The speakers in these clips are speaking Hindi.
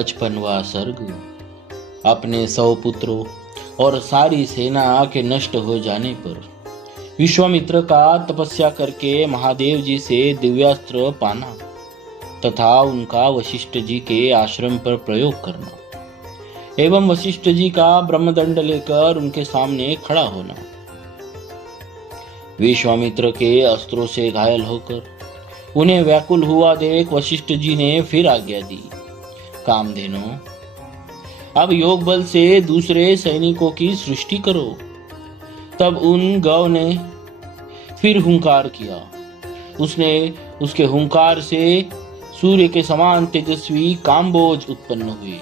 55वां सर्ग। अपने 100 पुत्रों और सारी सेना के नष्ट हो जाने पर विश्वामित्र का तपस्या करके महादेव जी से दिव्यास्त्र पाना तथा उनका वशिष्ठ जी के आश्रम पर प्रयोग करना एवं वशिष्ठ जी का ब्रह्मदंड लेकर उनके सामने खड़ा होना। विश्वामित्र के अस्त्रों से घायल होकर उन्हें व्याकुल हुआ देख वशिष्ठ जी ने फिर आज्ञा दी, कामधेनु, अब योग बल से दूसरे सैनिकों की सृष्टि करो। तब उन गौ ने फिर हुंकार किया। उसने उसके हुंकार से सूर्य के समान तेजस्वी काम्बोज उत्पन्न हुए।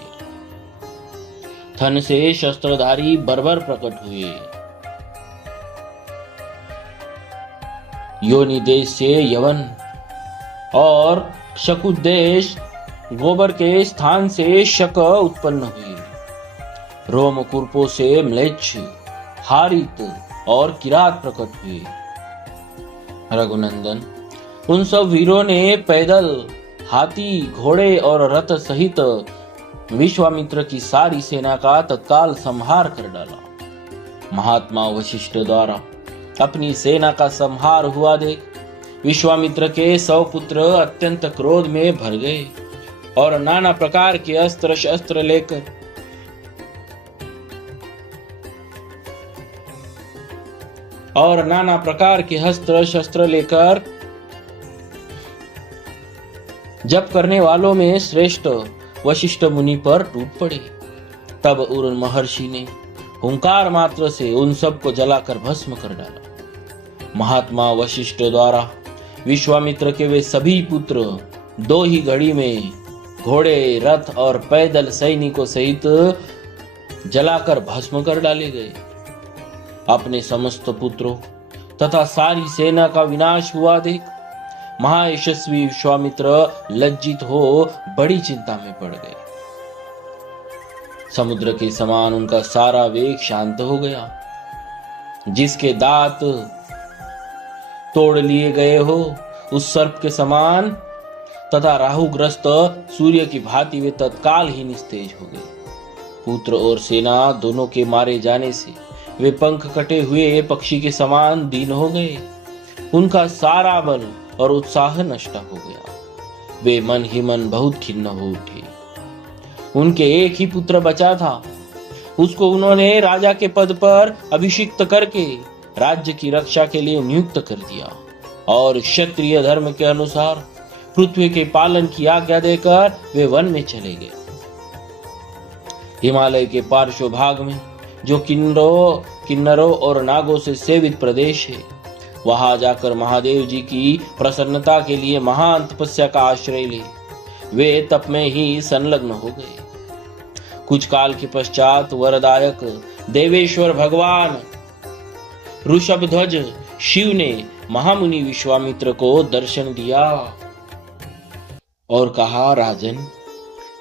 थन से शस्त्रधारी बर्बर प्रकट हुए। योनि देश से यवन और शकुत देश गोबर के स्थान से शक उत्पन्न हुए। रोमकूर्पों से म्लेच्छ, हारित और किरात प्रकट हुए। रघुनंदन, उन सब वीरों ने पैदल, हाथी, घोड़े और रथ सहित विश्वामित्र की सारी सेना का तत्काल संहार कर डाला। महात्मा वशिष्ठ द्वारा अपनी सेना का संहार हुआ देख विश्वामित्र के 100 पुत्र अत्यंत क्रोध में भर गए और नाना प्रकार के अस्त्र शस्त्र लेकर जप करने वालों में श्रेष्ठ वशिष्ठ मुनि पर टूट पड़े। तब उन महर्षि ने हुंकार मात्र से उन सब को जलाकर भस्म कर डाला। महात्मा वशिष्ठ द्वारा विश्वामित्र के वे सभी पुत्र 2 ही घड़ी में घोड़े, रथ और पैदल सैनिकों सहित जलाकर भस्म कर डाले गए। अपने समस्त पुत्रों तथा सारी सेना का विनाश हुआ देख महायशस्वी विश्वामित्र लज्जित हो बड़ी चिंता में पड़ गए। समुद्र के समान उनका सारा वेग शांत हो गया। जिसके दांत तोड़ लिए गए हो उस सर्प के समान तथा राहुग्रस्त सूर्य की भांति वे तत्काल ही निस्तेज हो गए। पुत्र और सेना दोनों के मारे जाने से वे पंख कटे हुए पक्षी के समान दीन हो गए। उनका सारा बल और उत्साह नष्ट हो गया। वे मन ही मन बहुत खिन्न हो उठे। उनके एक ही पुत्र बचा था, उसको उन्होंने राजा के पद पर अभिषिक्त करके राज्य की रक्षा के लिए नियुक्त कर दिया और क्षत्रिय धर्म के अनुसार पृथ्वी के पालन की आज्ञा देकर वे वन में चले गए। हिमालय के पार्श्व भाग में जो किन्नरों और नागों से सेवित प्रदेश है, वहां जाकर महादेव जी की प्रसन्नता के लिए महान तपस्या का आश्रय ले वे तप में ही संलग्न हो गए। कुछ काल के पश्चात वरदायक देवेश्वर भगवान ऋषभध्वज शिव ने महामुनि विश्वामित्र को दर्शन दिया और कहा, राजन,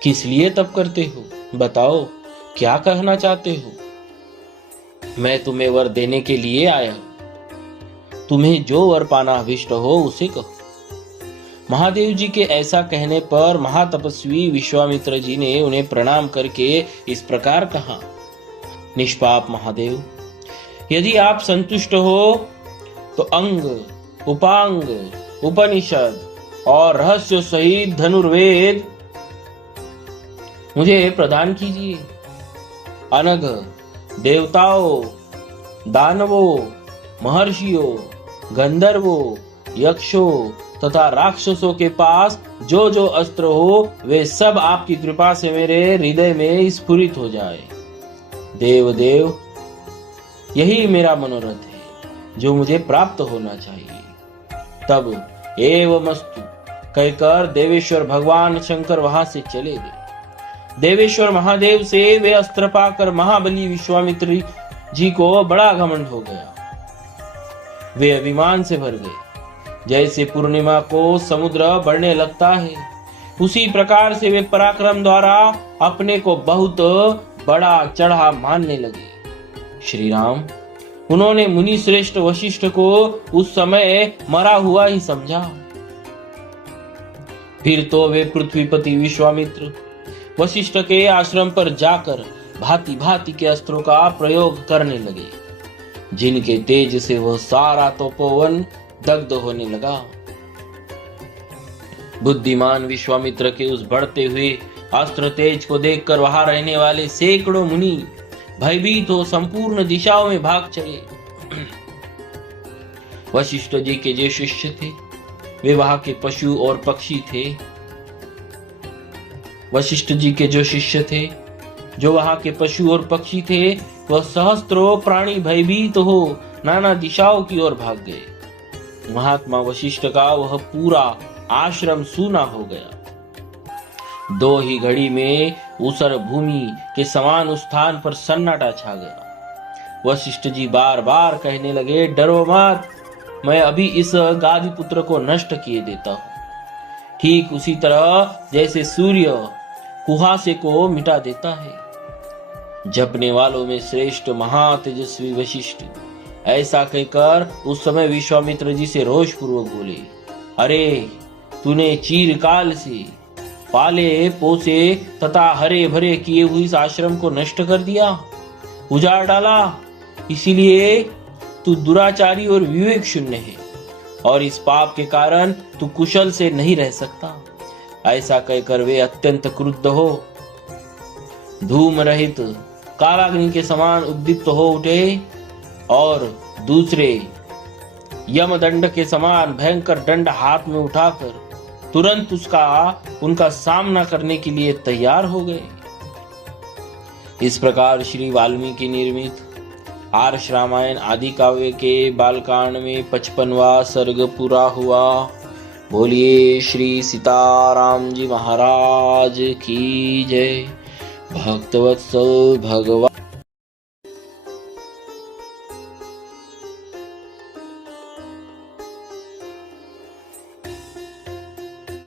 किस लिए तप करते हो? बताओ, क्या कहना चाहते हो? मैं तुम्हें वर देने के लिए आया हूं। तुम्हें जो वर पाना अभिष्ट हो उसे कहो। महादेव जी के ऐसा कहने पर महातपस्वी विश्वामित्र जी ने उन्हें प्रणाम करके इस प्रकार कहा, निष्पाप महादेव, यदि आप संतुष्ट हो तो अंग, उपांग, उपनिषद और रहस्य सहित धनुर्वेद मुझे प्रदान कीजिए। अनघ देवताओं, दानवों, महर्षियों, गंधर्वों, यक्षों तथा राक्षसों के पास जो जो अस्त्र हो वे सब आपकी कृपा से मेरे हृदय में स्फुरित हो जाए। देव, यही मेरा मनोरथ है जो मुझे प्राप्त होना चाहिए। तब एवमस्तु कहकर देवेश्वर भगवान शंकर वहां से चले गए। देवेश्वर महादेव से वे अस्त्र पाकर महाबली विश्वामित्र जी को बड़ा घमंड हो गया। वे अभिमान से भर गए। जैसे पूर्णिमा को समुद्र बढ़ने लगता है, उसी प्रकार से वे पराक्रम द्वारा अपने को बहुत बड़ा चढ़ा मानने लगे। श्री राम, उन्होंने मुनि श्रेष्ठ वशिष्ठ को उस समय मरा हुआ ही समझा। फिर तो वे पृथ्वीपति विश्वामित्र वशिष्ठ के आश्रम पर जाकर भांति भांति के अस्त्रों का प्रयोग करने लगे, जिनके तेज से वह सारा तपोवन दग्ध होने लगा। बुद्धिमान विश्वामित्र के उस बढ़ते हुए अस्त्र तेज को देखकर वहां रहने वाले सैकड़ों मुनि भयभीत हो संपूर्ण दिशाओं में भाग चले। वशिष्ठ जी के जो शिष्य थे वे वहां के पशु और पक्षी थे। वशिष्ठ जी के जो शिष्य थे जो वहां के पशु और पक्षी थे, वह सहस्त्रों प्राणी भयभीत हो नाना दिशाओं की ओर भाग गए। महात्मा वशिष्ठ का वह पूरा आश्रम सूना हो गया। दो ही घड़ी में ऊसर भूमि के समान उस स्थान पर सन्नाटा छा गया। वशिष्ठ जी बार बार कहने लगे, डरो मत, मैं अभी इस गादी पुत्र को नष्ट किए देता हूं, ठीक उसी तरह जैसे सूर्य कुहासे को मिटा देता है। जपने वालों में श्रेष्ठ महातेजस्वी वशिष्ठ ऐसा कहकर उस समय विश्वामित्र जी से रोषपूर्वक बोले, अरे तूने चीरकाल से पाले पोसे तथा हरे भरे किए हुए इस आश्रम को नष्ट कर दिया, उजाड़ डाला, इसीलिए तू दुराचारी और विवेक शून्य है और इस पाप के कारण तू कुशल से नहीं रह सकता। ऐसा कहकर वे अत्यंत क्रुद्ध हो धूम रहित कालाग्नि के समान उद्दीप्त हो उठे और दूसरे यमदंड के समान भयंकर दंड हाथ में उठाकर तुरंत उनका सामना करने के लिए तैयार हो गए। इस प्रकार श्री वाल्मीकि निर्मित आर्ष रामायण आदि काव्य के बालकांड में 55वां सर्ग पूरा हुआ। बोलिए श्री सीताराम जी महाराज की जय। भक्तवत्सल भगवान